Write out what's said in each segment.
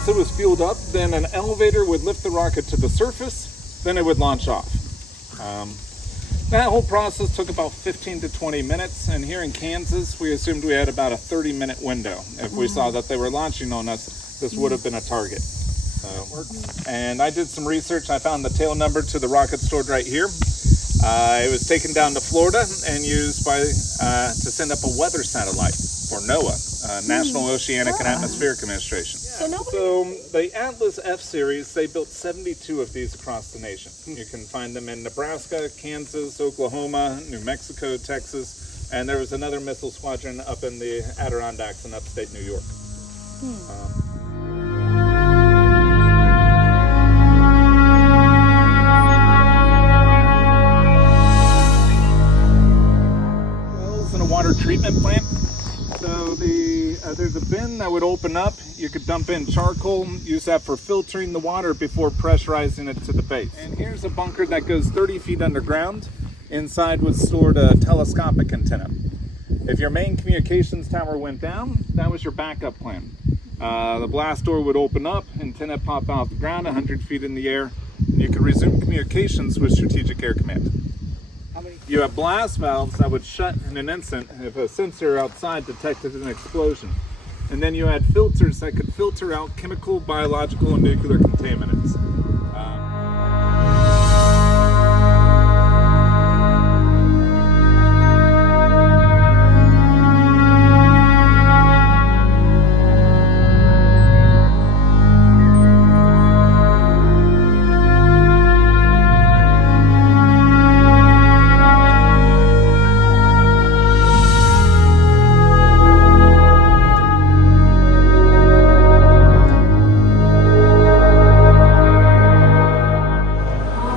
once it was fueled up, then an elevator would lift the rocket to the surface, then it would launch off. That whole process took about 15 to 20 minutes, and here in Kansas, we assumed we had about a 30-minute window. If we saw that they were launching on us, this would have been a target. And I did some research. I found the tail number to the rocket stored right here. It was taken down to Florida and used to send up a weather satellite for NOAA, National Oceanic and Atmospheric Administration. So the Atlas F series, they built 72 of these across the nation. You can find them in Nebraska, Kansas, Oklahoma, New Mexico, Texas, and there was another missile squadron up in the Adirondacks in upstate New York. Water treatment plant. So there's a bin that would open up. You could dump in charcoal, use that for filtering the water before pressurizing it to the base. And here's a bunker that goes 30 feet underground. Inside was stored a telescopic antenna. If your main communications tower went down, that was your backup plan. The blast door would open up, antenna pop out the ground 100 feet in the air, and you could resume communications with Strategic Air Command. You have blast valves that would shut in an instant if a sensor outside detected an explosion. And then you had filters that could filter out chemical, biological, and nuclear contaminants.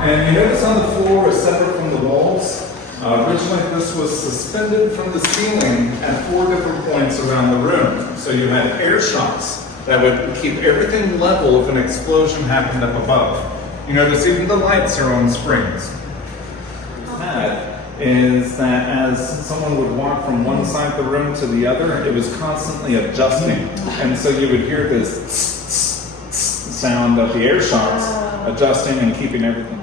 And you notice on the floor is separate from the walls. Originally this was suspended from the ceiling at 4 different points around the room. So you had air shocks that would keep everything level if an explosion happened up above. You notice even the lights are on springs. That is that as someone would walk from one side of the room to the other, it was constantly adjusting. And so you would hear this sound of the air shocks adjusting and keeping everything.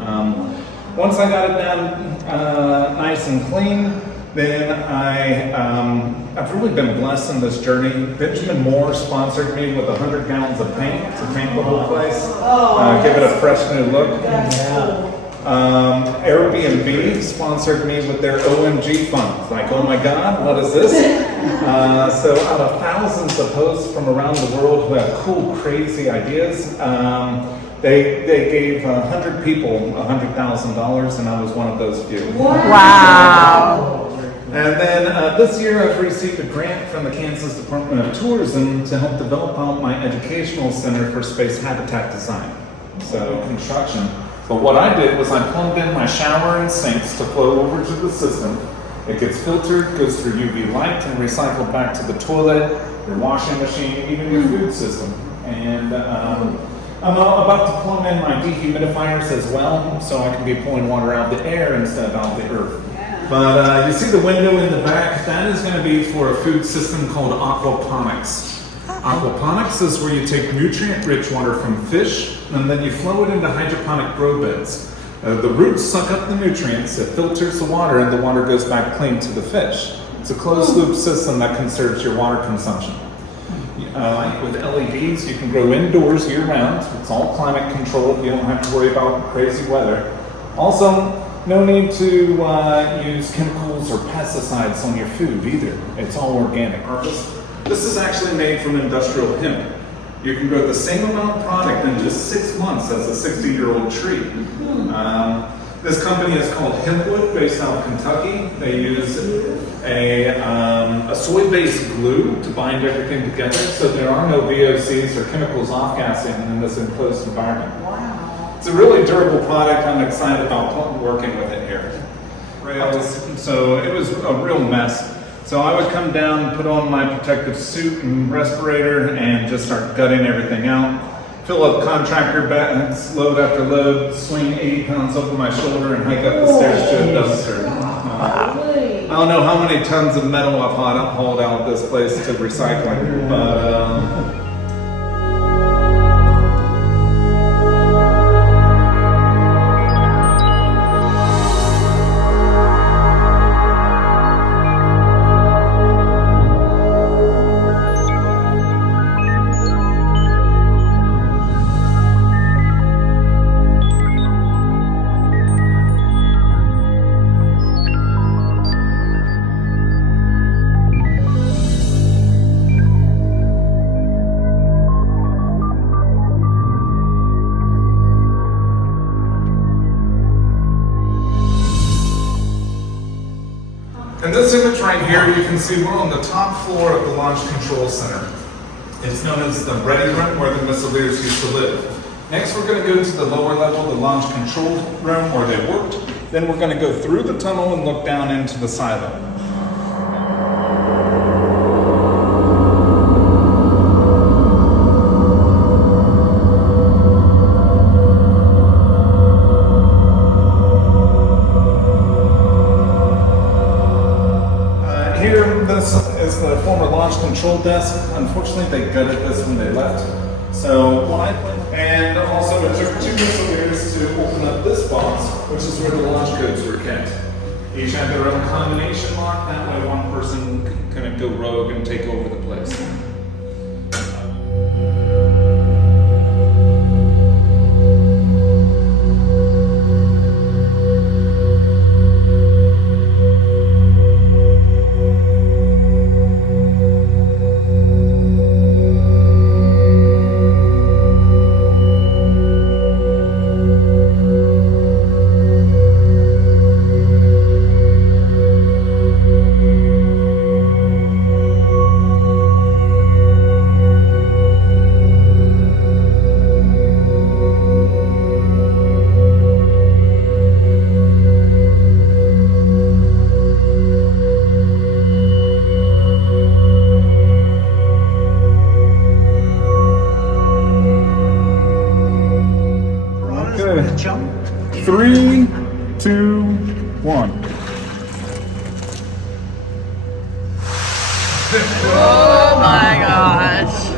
Once I got it down nice and clean, then I've really been blessed in this journey. Benjamin Moore sponsored me with 100 gallons of paint to paint the whole place, give it a fresh new look. Airbnb sponsored me with their OMG fund. Like, oh my God, what is this? So out of thousands of hosts from around the world who have cool, crazy ideas, they gave 100 people $100,000, and I was one of those few. Wow. And then this year I've received a grant from the Kansas Department of Tourism to help develop out my educational center for space habitat design. So construction. But what I did was I plumbed in my shower and sinks to flow over to the system. It gets filtered, goes through UV light, and recycled back to the toilet, your washing machine, even your food system. And I'm about to plumb in my dehumidifiers as well, so I can be pulling water out of the air instead of out of the earth. But you see the window in the back? That is going to be for a food system called aquaponics. Aquaponics is where you take nutrient-rich water from fish, and then you flow it into hydroponic grow beds. The roots suck up the nutrients, it filters the water, and the water goes back clean to the fish. It's a closed-loop system that conserves your water consumption. With LEDs, you can grow indoors year-round. It's all climate-controlled. You don't have to worry about crazy weather. Also, no need to use chemicals or pesticides on your food either. It's all organic. This is actually made from industrial hemp. You can grow the same amount of product in just 6 months as a 60-year-old tree. This company is called Hempwood, based out of Kentucky. They use a soy-based glue to bind everything together, so there are no VOCs or chemicals off-gassing in this enclosed environment. Wow. It's a really durable product. I'm excited about working with it here. Rails, so it was a real mess. So I would come down, put on my protective suit and respirator, and just start gutting everything out. Fill up contractor bags, load after load, swing 80 pounds over my shoulder, and hike up the stairs to a dumpster. I don't know how many tons of metal I've hauled out of this place to recycling, but here you can see we're on the top floor of the Launch Control Center. It's known as the Ready Room, where the missileers used to live. Next, we're going to go to the lower level, the Launch Control Room, where they worked. Then we're going to go through the tunnel and look down into the silo. Here, this is the former launch control desk. Unfortunately, they gutted this when they left. So, and also it took 2 missileers to open up this box, which is where the launch codes were kept. Each had their own combination lock. That way, one person couldn't go rogue and take over the place. Jump. 3, 2, 1. Oh my gosh.